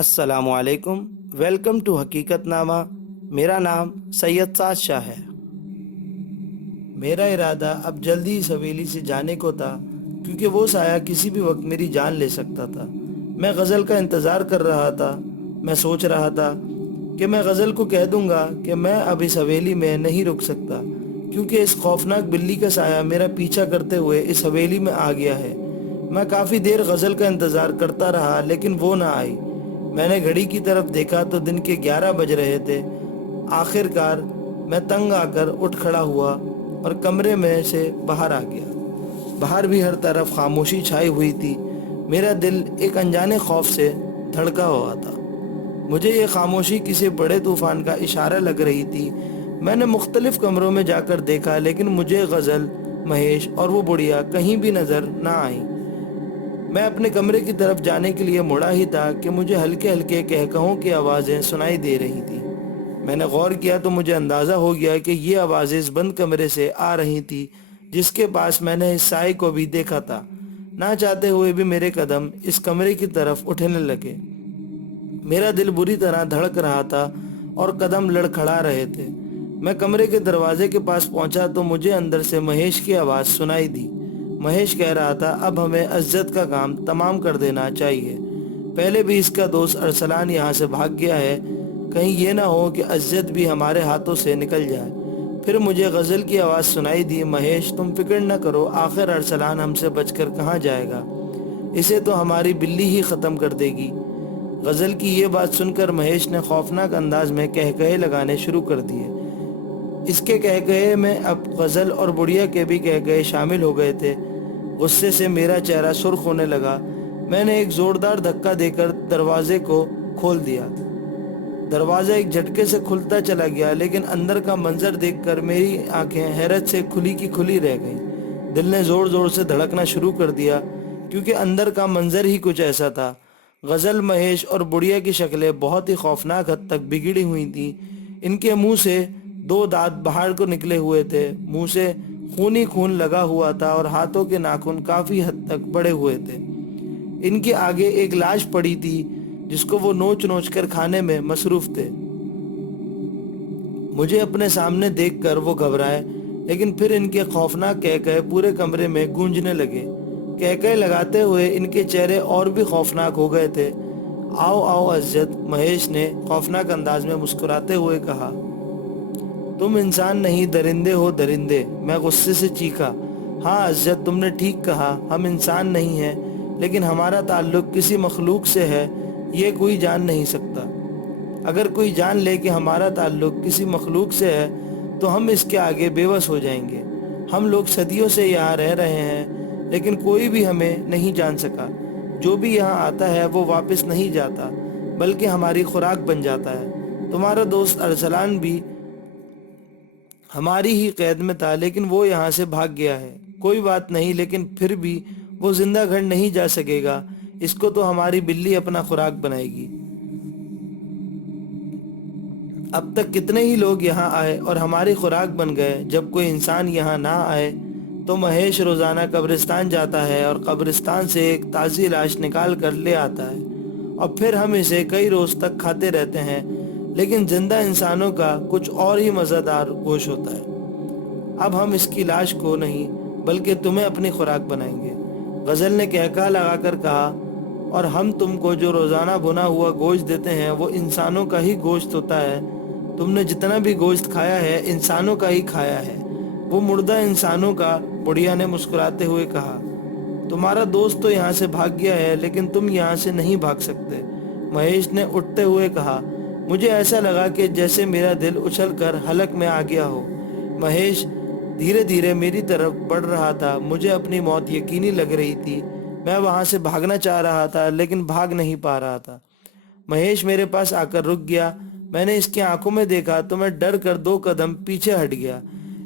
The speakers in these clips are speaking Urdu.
السلام علیکم، ویلکم ٹو حقیقت نامہ۔ میرا نام سید سعد شاہ ہے۔ میرا ارادہ اب جلدی اس حویلی سے جانے کو تھا، کیونکہ وہ سایہ کسی بھی وقت میری جان لے سکتا تھا۔ میں غزل کا انتظار کر رہا تھا۔ میں سوچ رہا تھا کہ میں غزل کو کہہ دوں گا کہ میں اب اس حویلی میں نہیں رک سکتا، کیونکہ اس خوفناک بلی کا سایہ میرا پیچھا کرتے ہوئے اس حویلی میں آ گیا ہے۔ میں کافی دیر غزل کا انتظار کرتا رہا، لیکن وہ نہ آئی۔ میں نے گھڑی کی طرف دیکھا تو دن کے 11 بج رہے تھے۔ آخر کار میں تنگ آ کر اٹھ کھڑا ہوا اور کمرے میں سے باہر آ گیا۔ باہر بھی ہر طرف خاموشی چھائی ہوئی تھی۔ میرا دل ایک انجانے خوف سے دھڑکا ہوا تھا۔ مجھے یہ خاموشی کسی بڑے طوفان کا اشارہ لگ رہی تھی۔ میں نے مختلف کمروں میں جا کر دیکھا، لیکن مجھے غزل، مہیش اور وہ بڑھیا کہیں بھی نظر نہ آئیں۔ میں اپنے کمرے کی طرف جانے کے لیے مڑا ہی تھا کہ مجھے ہلکے ہلکے قہقہوں کی آوازیں سنائی دے رہی تھیں۔ میں نے غور کیا تو مجھے اندازہ ہو گیا کہ یہ آوازیں اس بند کمرے سے آ رہی تھیں، جس کے پاس میں نے اس سائے کو بھی دیکھا تھا۔ نہ چاہتے ہوئے بھی میرے قدم اس کمرے کی طرف اٹھنے لگے۔ میرا دل بری طرح دھڑک رہا تھا اور قدم لڑکھڑا رہے تھے۔ میں کمرے کے دروازے کے پاس پہنچا تو مجھے اندر سے مہیش کی آواز سنائی دی۔ مہیش کہہ رہا تھا، اب ہمیں عزت کا کام تمام کر دینا چاہیے۔ پہلے بھی اس کا دوست ارسلان یہاں سے بھاگ گیا ہے، کہیں یہ نہ ہو کہ عزت بھی ہمارے ہاتھوں سے نکل جائے۔ پھر مجھے غزل کی آواز سنائی دی، مہیش تم فکر نہ کرو، آخر ارسلان ہم سے بچ کر کہاں جائے گا، اسے تو ہماری بلی ہی ختم کر دے گی۔ غزل کی یہ بات سن کر مہیش نے خوفناک انداز میں قہقہے لگانے شروع کر دیے۔ اس کے قہقہے میں اب غزل اور بڑھیا کے بھی قہقہے شامل ہو گئے تھے۔ غصے سے میرا چہرہ سرخ ہونے لگا۔ میں نے ایک زوردار دھکا دے کر دروازے کو کھول دیا۔ دروازہ ایک جھٹکے سے کھلتا چلا گیا، لیکن اندر کا منظر دیکھ کر میری آنکھیں حیرت سے کھلی کی کھلی رہ گئیں۔ دل نے زور زور سے دھڑکنا شروع کر دیا، کیونکہ اندر کا منظر ہی کچھ ایسا تھا۔ غزل، مہیش اور بڑھیا کی شکلیں بہت ہی خوفناک حد تک بگڑی ہوئی تھیں۔ ان کے منہ سے 2 دانت باہر کو نکلے ہوئے تھے، منہ سے خون ہی خون لگا ہوا تھا اور ہاتھوں کے ناخن کافی حد تک بڑے ہوئے تھے۔ ان کے آگے ایک لاش پڑی تھی، جس کو وہ نوچ نوچ کر کھانے میں مصروف تھے۔ مجھے اپنے سامنے دیکھ کر وہ گھبرائے، لیکن پھر ان کے خوفناک قہقہے پورے کمرے میں گونجنے لگے۔ قہقہے لگاتے ہوئے ان کے چہرے اور بھی خوفناک ہو گئے تھے۔ آؤ آؤ عزت، مہیش نے خوفناک انداز میں مسکراتے ہوئے کہا۔ تم انسان نہیں، درندے ہو درندے، میں غصے سے چیخا۔ ہاں عزت، تم نے ٹھیک کہا، ہم انسان نہیں ہیں، لیکن ہمارا تعلق کسی مخلوق سے ہے، یہ کوئی جان نہیں سکتا۔ اگر کوئی جان لے کہ ہمارا تعلق کسی مخلوق سے ہے تو ہم اس کے آگے بے بس ہو جائیں گے۔ ہم لوگ صدیوں سے یہاں رہ رہے ہیں، لیکن کوئی بھی ہمیں نہیں جان سکا۔ جو بھی یہاں آتا ہے وہ واپس نہیں جاتا، بلکہ ہماری خوراک بن جاتا ہے۔ تمہارا دوست ارسلان بھی ہماری ہی قید میں تھا، لیکن وہ یہاں سے بھاگ گیا ہے۔ کوئی بات نہیں، لیکن پھر بھی وہ زندہ گھر نہیں جا سکے گا، اس کو تو ہماری بلی اپنا خوراک بنائے گی۔ اب تک کتنے ہی لوگ یہاں آئے اور ہماری خوراک بن گئے، جب کوئی انسان یہاں نہ آئے تو مہیش روزانہ قبرستان جاتا ہے اور قبرستان سے ایک تازی لاش نکال کر لے آتا ہے، اور پھر ہم اسے کئی روز تک کھاتے رہتے ہیں۔ لیکن زندہ انسانوں کا کچھ اور ہی مزیدار گوشت ہوتا ہے۔ اب ہم اس کی لاش کو نہیں بلکہ تمہیں اپنی خوراک بنائیں گے، غزل نے قہقہا لگا کر کہا۔ اور ہم تم کو جو روزانہ بھنا ہوا گوشت دیتے ہیں وہ انسانوں کا ہی گوشت ہوتا ہے۔ تم نے جتنا بھی گوشت کھایا ہے انسانوں کا ہی کھایا ہے، وہ مردہ انسانوں کا، بڑھیا نے مسکراتے ہوئے کہا۔ تمہارا دوست تو یہاں سے بھاگ گیا ہے، لیکن تم یہاں سے نہیں بھاگ سکتے، مہیش نے اٹھتے ہوئے کہا۔ مجھے ایسا لگا کہ جیسے میرا دل اچھل کر حلق میں آ گیا ہو۔ مہیش دھیرے دھیرے میری طرف بڑھ رہا تھا، مجھے اپنی موت یقینی لگ رہی تھی۔ میں وہاں سے بھاگنا چاہ رہا تھا، لیکن بھاگ نہیں پا رہا تھا۔ مہیش میرے پاس آ کر رک گیا۔ میں نے اس کی آنکھوں میں دیکھا تو میں ڈر کر 2 قدم پیچھے ہٹ گیا۔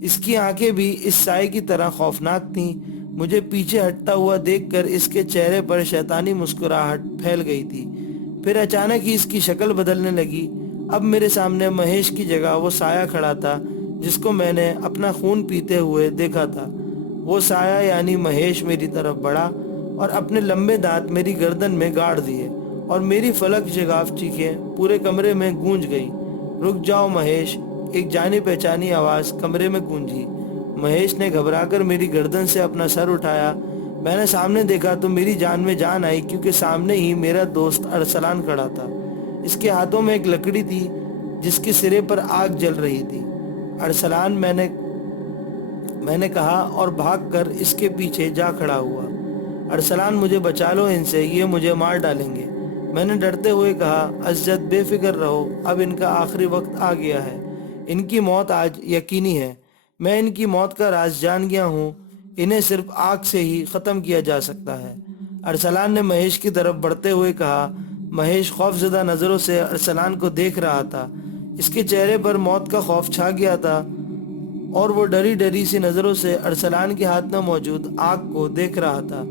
اس کی آنکھیں بھی اس سائے کی طرح خوفناک تھیں۔ مجھے پیچھے ہٹتا ہوا دیکھ کر اس کے چہرے پر شیطانی مسکراہٹ پھیل گئی تھی۔ پھر اچانک ہی اس کی شکل بدلنے لگی۔ اب میرے سامنے مہیش کی جگہ وہ سایہ کھڑا تھا جس کو میں نے اپنا خون پیتے ہوئے دیکھا تھا۔ وہ سایہ یعنی مہیش میری طرف بڑھا اور اپنے لمبے دانت میری گردن میں گاڑ دیے اور میری فلک شگاف چیخیں پورے کمرے میں گونج گئیں۔ رک جاؤ مہیش، ایک جانی پہچانی آواز کمرے میں گونجی۔ مہیش نے گھبرا کر میری گردن سے اپنا سر اٹھایا۔ میں نے سامنے دیکھا تو میری جان میں جان آئی، کیونکہ سامنے ہی میرا دوست ارسلان کھڑا تھا۔ اس کے ہاتھوں میں ایک لکڑی تھی جس کے سرے پر آگ جل رہی تھی۔ ارسلان، میں نے کہا اور بھاگ کر اس کے پیچھے جا کھڑا ہوا۔ ارسلان، مجھے بچا لو ان سے، یہ مجھے مار ڈالیں گے۔ میں نے ڈرتے ہوئے کہا، اسجد بے فکر رہو، اب ان کا آخری وقت آ گیا ہے۔ ان کی موت آج یقینی ہے۔ میں ان کی موت کا راز جان گیا ہوں، انہیں صرف آگ سے ہی ختم کیا جا سکتا ہے۔ ارسلان نے مہیش کی طرف بڑھتے ہوئے کہا۔ مہیش خوفزدہ نظروں سے ارسلان کو دیکھ رہا تھا۔ اس کے چہرے پر موت کا خوف چھا گیا تھا اور وہ ڈری ڈری سی نظروں سے ارسلان کے ہاتھ میں موجود آگ کو دیکھ رہا تھا۔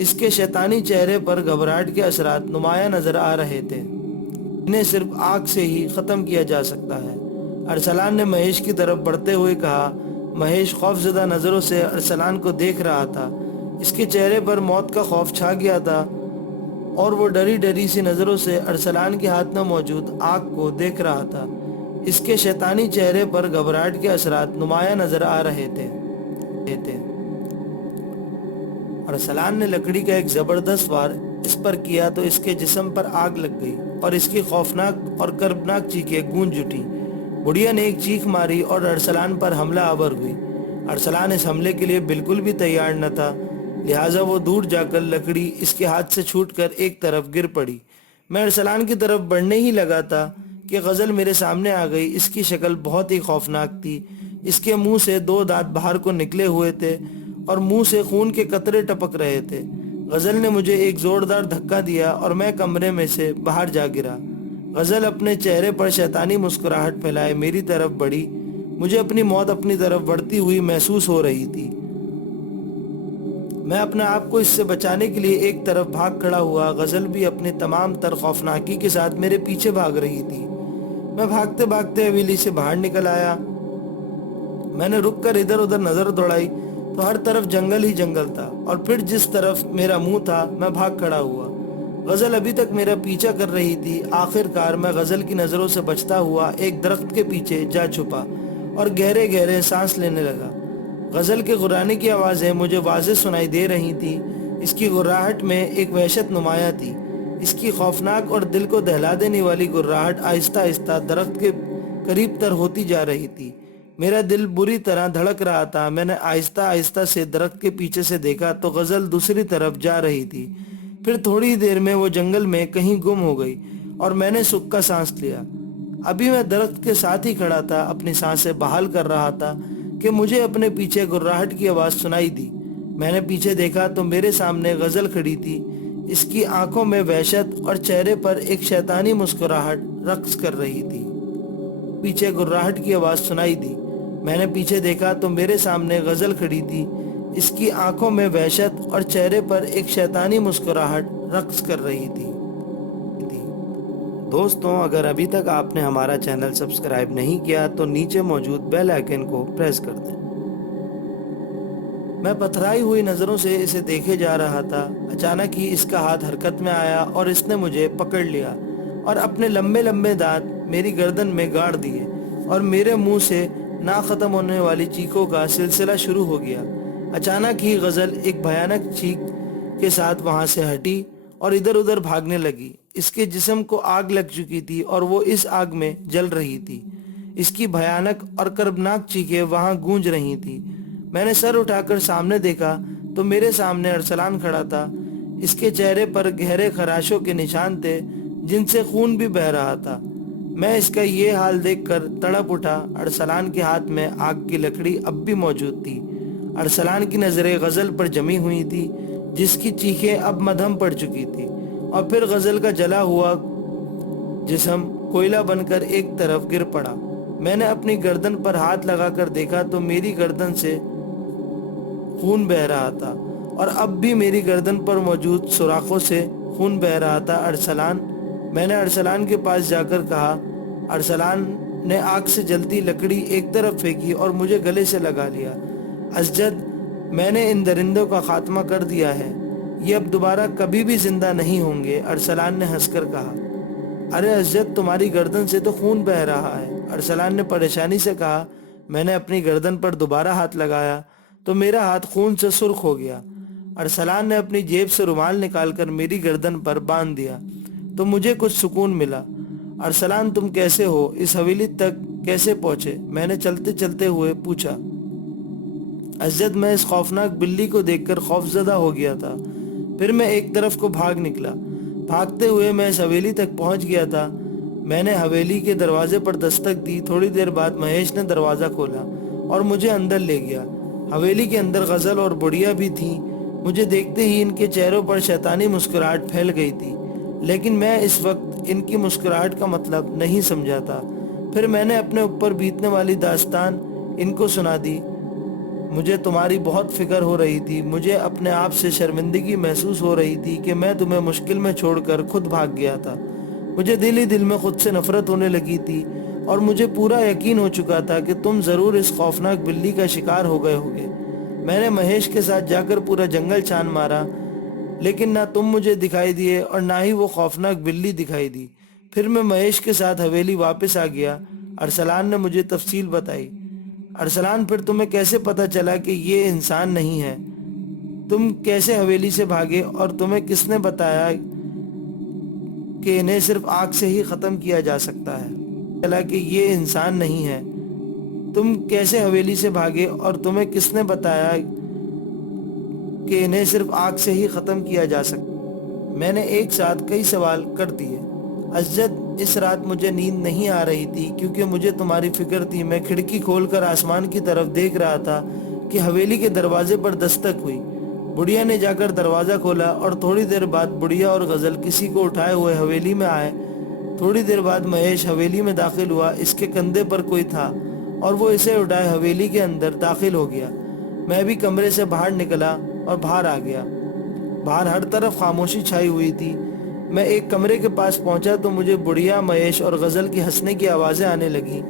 اس کے شیطانی چہرے پر گھبراہٹ کے اثرات نمایاں نظر آ رہے تھے۔ انہیں صرف آگ سے ہی ختم کیا جا سکتا ہے۔ ارسلان نے مہیش کی طرف بڑھتے ہوئے کہا۔ مہیش خوفزدہ نظروں سے ارسلان کو دیکھ رہا تھا۔ اس کے چہرے پر موت کا خوف چھا گیا تھا اور وہ ڈری ڈری سی نظروں سے ارسلان کے ہاتھ میں موجود آگ کو دیکھ رہا تھا۔ اس کے شیطانی چہرے پر گھبراہٹ کے اثرات نمایاں نظر آ رہے تھے۔ ارسلان نے لکڑی کا ایک زبردست وار اس پر کیا تو اس کے جسم پر آگ لگ گئی اور اس کی خوفناک اور کربناک چیخیں گونج اٹھیں۔ بڑھیا نے ایک چیخ ماری اور ارسلان پر حملہ آور ہوئی۔ ارسلان اس حملے کے لیے بالکل بھی تیار نہ تھا، لہٰذا وہ دور جا کر لکڑی اس کے ہاتھ سے چھوٹ کر ایک طرف گر پڑی۔ میں ارسلان کی طرف بڑھنے ہی لگا تھا کہ غزل میرے سامنے آ گئی۔ اس کی شکل بہت ہی خوفناک تھی۔ اس کے منہ سے 2 دانت باہر کو نکلے ہوئے تھے اور منہ سے خون کے قطرے ٹپک رہے تھے۔ غزل نے مجھے ایک زوردار دھکا دیا اور میں کمرے میں سے باہر جا گرا۔ غزل اپنے چہرے پر شیطانی مسکراہٹ پھیلائے میری طرف بڑھی۔ مجھے اپنی موت اپنی طرف بڑھتی ہوئی محسوس ہو رہی تھی۔ میں اپنے آپ کو اس سے بچانے کے لیے ایک طرف بھاگ کھڑا ہوا۔ غزل بھی اپنی تمام تر خوفناکی کے ساتھ میرے پیچھے بھاگ رہی تھی۔ میں بھاگتے بھاگتے حویلی سے باہر نکل آیا۔ میں نے رک کر ادھر ادھر نظر دوڑائی تو ہر طرف جنگل ہی جنگل تھا، اور پھر جس طرف میرا منہ تھا میں بھاگ کھڑا ہوا۔ غزل ابھی تک میرا پیچھا کر رہی تھی۔ آخر کار میں غزل کی نظروں سے بچتا ہوا ایک درخت کے پیچھے جا چھپا اور گہرے گہرے سانس لینے لگا۔ غزل کے غرانے کی آوازیں مجھے واضح سنائی دے رہی تھیں۔ اس کی غراہٹ میں ایک وحشت نمایاں تھی۔ اس کی خوفناک اور دل کو دہلا دینے والی غراہٹ آہستہ آہستہ درخت کے قریب تر ہوتی جا رہی تھی۔ میرا دل بری طرح دھڑک رہا تھا۔ میں نے آہستہ آہستہ سے درخت کے پیچھے سے دیکھا تو غزل دوسری طرف جا رہی تھی۔ پھر تھوڑی دیر میں وہ جنگل میں کہیں گم ہو گئی اور میں نے سکھ کا سانس لیا۔ ابھی میں درخت کے ساتھ ہی کھڑا تھا، اپنی سانسیں بحال کر رہا تھا کہ مجھے اپنے پیچھے غراہٹ کی آواز سنائی دی۔ میں نے پیچھے دیکھا تو میرے سامنے غزل کھڑی تھی۔ اس کی آنکھوں میں وحشت اور چہرے پر ایک شیطانی مسکراہٹ رقص کر رہی تھی۔ پیچھے غراہٹ کی آواز سنائی دی۔ میں نے پیچھے دیکھا تو میرے سامنے غزل کھڑی تھی۔ اس کی آنکھوں میں وحشت اور چہرے پر ایک شیطانی مسکراہٹ رقص کر رہی تھی۔ دوستوں، اگر ابھی تک آپ نے ہمارا چینل سبسکرائب نہیں کیا تو نیچے موجود بیل آئیکن کو پریس کر دیں۔ میں پتھرائی ہوئی نظروں سے اسے دیکھے جا رہا تھا۔ اچانک ہی اس کا ہاتھ حرکت میں آیا اور اس نے مجھے پکڑ لیا اور اپنے لمبے لمبے دانت میری گردن میں گاڑ دیے اور میرے منہ سے نہ ختم ہونے والی چیخوں کا سلسلہ شروع ہو گیا۔ اچانک ہی غزل ایک بھیانک چیخ کے ساتھ وہاں سے ہٹی اور ادھر ادھر بھاگنے لگی۔ اس کے جسم کو آگ لگ چکی تھی اور وہ اس آگ میں جل رہی تھی۔ اس کی بھیانک اور کربناک چیخیں وہاں گونج رہی تھیں۔ میں نے سر اٹھا کر سامنے دیکھا تو میرے سامنے ارسلان کھڑا تھا۔ اس کے چہرے پر گہرے خراشوں کے نشان تھے جن سے خون بھی بہہ رہا تھا۔ میں اس کا یہ حال دیکھ کر تڑپ اٹھا۔ ارسلان کے ہاتھ میں آگ کی لکڑی اب بھی موجود تھی۔ ارسلان کی نظریں غزل پر جمی ہوئی تھی جس کی چیخیں اب مدھم پڑ چکی تھی، اور پھر غزل کا جلا ہوا جسم کوئلہ بن کر ایک طرف گر پڑا۔ میں نے اپنی گردن پر ہاتھ لگا کر دیکھا تو میری گردن سے خون بہہ رہا تھا، اور اب بھی میری گردن پر موجود سوراخوں سے خون بہہ رہا تھا۔ ارسلان، میں نے ارسلان کے پاس جا کر کہا۔ ارسلان نے آگ سے جلتی لکڑی ایک طرف پھینکی اور مجھے گلے سے لگا لیا۔ اسجد، میں نے ان درندوں کا خاتمہ کر دیا ہے۔ یہ اب دوبارہ کبھی بھی زندہ نہیں ہوں گے۔ ارسلان نے ہنس کر کہا۔ ارے عزت، تمہاری گردن سے تو خون بہہ رہا ہے۔ ارسلان نے پریشانی سے کہا۔ میں نے اپنی گردن پر دوبارہ ہاتھ لگایا تو میرا ہاتھ خون سے سرخ ہو گیا۔ ارسلان نے اپنی جیب سے رومال نکال کر میری گردن پر باندھ دیا تو مجھے کچھ سکون ملا۔ ارسلان، تم کیسے ہو؟ اس حویلی تک کیسے پہنچے؟ میں نے چلتے چلتے ہوئے پوچھا۔ عزت، میں اس خوفناک بلی کو دیکھ کر خوف زدہ ہو گیا تھا۔ پھر میں ایک طرف کو بھاگ نکلا۔ بھاگتے ہوئے میں اس حویلی تک پہنچ گیا تھا۔ میں نے حویلی کے دروازے پر دستک دی۔ تھوڑی دیر بعد مہیش نے دروازہ کھولا اور مجھے اندر لے گیا۔ حویلی کے اندر غزل اور بڑھیا بھی تھیں۔ مجھے دیکھتے ہی ان کے چہروں پر شیطانی مسکراہٹ پھیل گئی تھی، لیکن میں اس وقت ان کی مسکراہٹ کا مطلب نہیں سمجھا تھا۔ پھر میں نے اپنے اوپر بیتنے والی داستان ان کو سنا دی۔ مجھے تمہاری بہت فکر ہو رہی تھی۔ مجھے اپنے آپ سے شرمندگی محسوس ہو رہی تھی کہ میں تمہیں مشکل میں چھوڑ کر خود بھاگ گیا تھا۔ مجھے دل ہی دل میں خود سے نفرت ہونے لگی تھی اور مجھے پورا یقین ہو چکا تھا کہ تم ضرور اس خوفناک بلی کا شکار ہو گئے ہوگے۔ میں نے مہیش کے ساتھ جا کر پورا جنگل چھان مارا، لیکن نہ تم مجھے دکھائی دیے اور نہ ہی وہ خوفناک بلی دکھائی دی۔ پھر میں مہیش کے ساتھ حویلی واپس آ گیا۔ ارسلان نے مجھے تفصیل بتائی۔ ارسلان، پھر تمہیں کیسے پتا چلا کہ یہ انسان نہیں ہے؟ تم کیسے حویلی سے بھاگے اور تمہیں کس نے بتایا کہ انہیں صرف آگ سے ہی ختم کیا جا سکتا ہے؟ چلا کہ یہ انسان نہیں ہے۔ تم کیسے حویلی سے بھاگے اور تمہیں کس نے بتایا کہ انہیں صرف آگ سے ہی ختم کیا جا سکتا ہے؟ میں نے ایک ساتھ کئی سوال کر دیے۔ عزت، اس رات مجھے نیند نہیں آ رہی تھی کیونکہ مجھے تمہاری فکر تھی۔ میں کھڑکی کھول کر آسمان کی طرف دیکھ رہا تھا کہ حویلی کے دروازے پر دستک ہوئی۔ بڑھیا نے جا کر دروازہ کھولا اور تھوڑی دیر بعد بڑھیا اور غزل کسی کو اٹھائے ہوئے حویلی میں آئے۔ تھوڑی دیر بعد مہیش حویلی میں داخل ہوا۔ اس کے کندھے پر کوئی تھا اور وہ اسے اٹھائے حویلی کے اندر داخل ہو گیا۔ میں بھی کمرے سے باہر نکلا اور باہر آ گیا۔ باہر ہر طرف خاموشی چھائی ہوئی تھی۔ میں ایک کمرے کے پاس پہنچا تو مجھے بڑھیا، مہیش اور غزل کی ہنسنے کی آوازیں آنے لگیں۔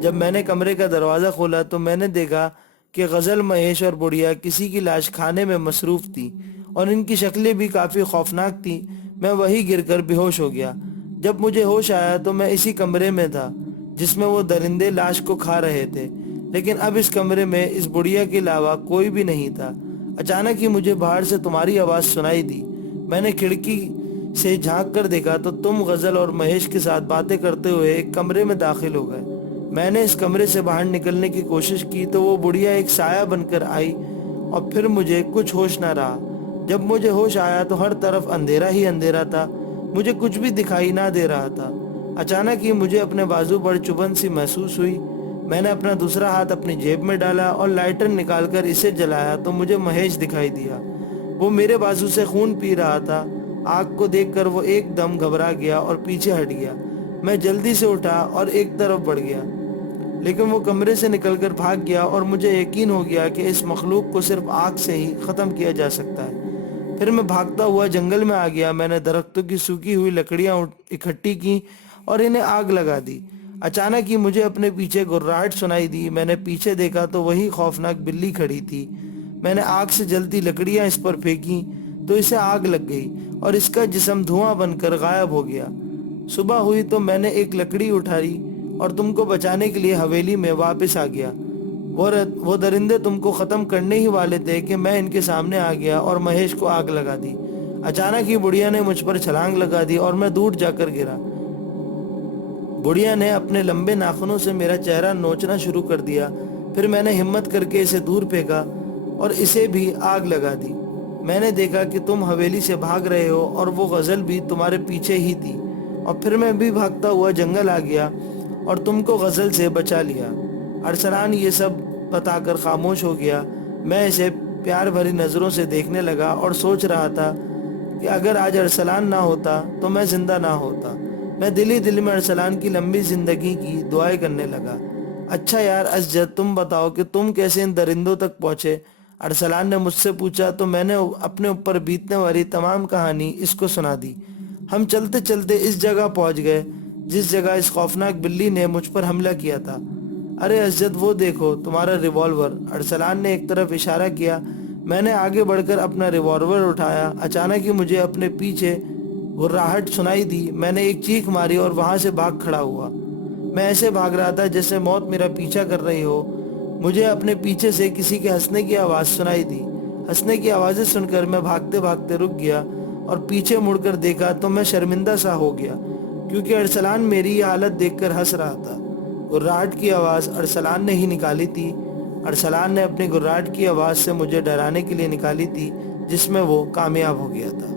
جب میں نے کمرے کا دروازہ کھولا تو میں نے دیکھا کہ غزل، مہیش اور بڑھیا کسی کی لاش کھانے میں مصروف تھی اور ان کی شکلیں بھی کافی خوفناک تھیں۔ میں وہیں گر کر بے ہوش ہو گیا۔ جب مجھے ہوش آیا تو میں اسی کمرے میں تھا جس میں وہ درندے لاش کو کھا رہے تھے، لیکن اب اس کمرے میں اس بڑھیا کے علاوہ کوئی بھی نہیں تھا۔ اچانک ہی مجھے باہر سے تمہاری آواز سنائی دی۔ میں نے کھڑکی سے جھانک کر دیکھا تو تم غزل اور مہیش کے ساتھ باتیں کرتے ہوئے ایک کمرے میں داخل ہو گئے۔ میں نے اس کمرے سے باہر نکلنے کی کوشش کی تو وہ بڑھیا ایک سایہ بن کر آئی اور پھر مجھے کچھ ہوش نہ رہا۔ جب مجھے ہوش آیا تو ہر طرف اندھیرا ہی اندھیرا تھا، مجھے کچھ بھی دکھائی نہ دے رہا تھا۔ اچانک ہی مجھے اپنے بازو پر چبھن سی محسوس ہوئی۔ میں نے اپنا دوسرا ہاتھ اپنی جیب میں ڈالا اور لائٹر نکال کر اسے جلایا تو مجھے مہیش دکھائی دیا۔ وہ میرے بازو سے خون پی رہا تھا۔ آگ کو دیکھ کر وہ ایک دم گھبرا گیا اور پیچھے ہٹ گیا۔ میں جلدی سے اٹھا اور ایک طرف بڑھ گیا، لیکن وہ کمرے سے نکل کر بھاگ گیا اور مجھے یقین ہو گیا کہ اس مخلوق کو صرف آگ سے ہی ختم کیا جا سکتا ہے۔ پھر میں بھاگتا ہوا جنگل میں آ گیا۔ میں نے درختوں کی سوکھی ہوئی لکڑیاں اکٹھی کی اور انہیں آگ لگا دی۔ اچانک ہی مجھے اپنے پیچھے گرراہٹ سنائی دی۔ میں نے پیچھے دیکھا تو وہی خوفناک بلی کھڑی تھی۔ میں نے آگ سے جلتی لکڑیاں اس پر پھینکی تو اسے آگ لگ گئی اور اس کا جسم دھواں بن کر غائب ہو گیا۔ صبح ہوئی تو میں نے ایک لکڑی اٹھائی اور تم کو بچانے کے لیے حویلی میں واپس آ گیا۔ وہ درندے تم کو ختم کرنے ہی والے تھے کہ میں ان کے سامنے آ گیا اور مہیش کو آگ لگا دی۔ اچانک ہی بڑھیا نے مجھ پر چھلانگ لگا دی اور میں دور جا کر گرا۔ بڑھیا نے اپنے لمبے ناخنوں سے میرا چہرہ نوچنا شروع کر دیا۔ پھر میں نے ہمت کر کے اسے دور پھینکا اور اسے بھی آگ لگا دی۔ میں نے دیکھا کہ تم حویلی سے بھاگ رہے ہو اور وہ غزل بھی تمہارے پیچھے ہی تھی، اور پھر میں بھی بھاگتا ہوا جنگل آ گیا اور تم کو غزل سے بچا لیا۔ ارسلان یہ سب بتا کر خاموش ہو گیا۔ میں اسے پیار بھری نظروں سے دیکھنے لگا اور سوچ رہا تھا کہ اگر آج ارسلان نہ ہوتا تو میں زندہ نہ ہوتا۔ میں دل ہی دل میں ارسلان کی لمبی زندگی کی دعائیں کرنے لگا۔ اچھا یار عزت، تم بتاؤ کہ تم کیسے ان درندوں تک پہنچے؟ ارسلان نے مجھ سے پوچھا تو میں نے اپنے اوپر بیتنے والی تمام کہانی اس کو سنا دی۔ ہم چلتے چلتے اس جگہ پہنچ گئے جس جگہ اس خوفناک بلی نے مجھ پر حملہ کیا تھا۔ ارے عزت، وہ دیکھو تمہارا ریوالور۔ ارسلان نے ایک طرف اشارہ کیا۔ میں نے آگے بڑھ کر اپنا ریوالور اٹھایا۔ اچانک ہی مجھے اپنے پیچھے گھرراہٹ سنائی دی۔ میں نے ایک چیخ ماری اور وہاں سے بھاگ کھڑا ہوا۔ میں ایسے بھاگ رہا تھا جیسے موت میرا پیچھا کر رہی ہو۔ مجھے اپنے پیچھے سے کسی کے ہنسنے کی آواز سنائی دی۔ ہنسنے کی آوازیں سن کر میں بھاگتے بھاگتے رک گیا اور پیچھے مڑ کر دیکھا تو میں شرمندہ سا ہو گیا، کیونکہ ارسلان میری یہ حالت دیکھ کر ہنس رہا تھا۔ گھرراہٹ کی آواز ارسلان نے ہی نکالی تھی۔ ارسلان نے اپنی گھرراہٹ کی آواز سے مجھے ڈرانے کے لیے نکالی تھی، جس میں وہ کامیاب ہو گیا تھا،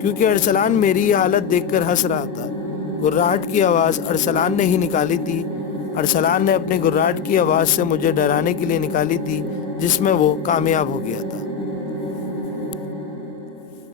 کیونکہ ارسلان میری یہ حالت دیکھ کر ہنس رہا تھا۔ گھرراہٹ کی آواز ارسلان نے ہی نکالی تھی۔ ارسلان نے اپنی گھرراہٹ کی آواز سے مجھے ڈرانے کے لیے نکالی تھی، جس میں وہ کامیاب ہو گیا تھا۔